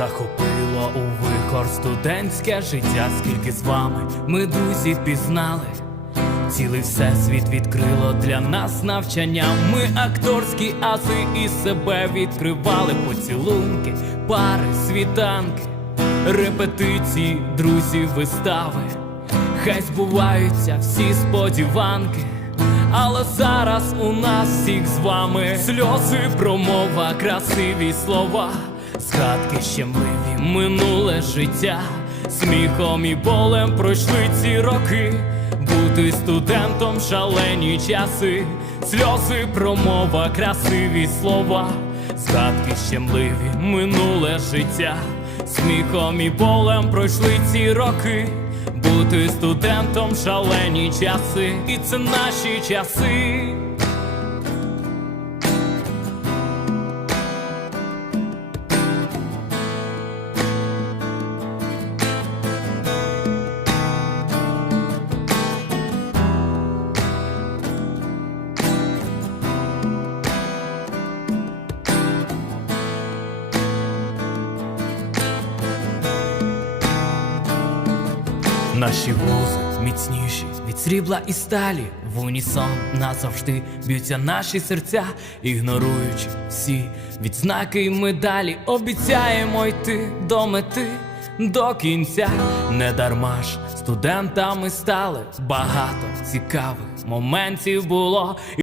Захопило у вихор студентське життя, скільки з вами ми друзів пізнали. Цілий всесвіт відкрило для нас навчання. Ми акторські аси і себе відкривали поцілунки, пари, світанки, репетиції, друзі, вистави. Хай збуваються всі сподіванки. Але зараз у нас всіх з вами сльози, промова, красиві слова, згадки щемливі, минуле життя, сміхом і болем пройшли ці роки. Бути студентом шалені часи, сльози, промова, красиві слова, згадки щемливі, минуле життя, сміхом і болем пройшли ці роки. Бути студентом шалені часи, і це наші часи. Наші вузи міцніші від срібла і сталі. В унісон назавжди б'ються наші серця, ігноруючи всі відзнаки і медалі. Обіцяємо йти до мети до кінця. Не дарма ж студентами стали. Багато цікавих моментів було.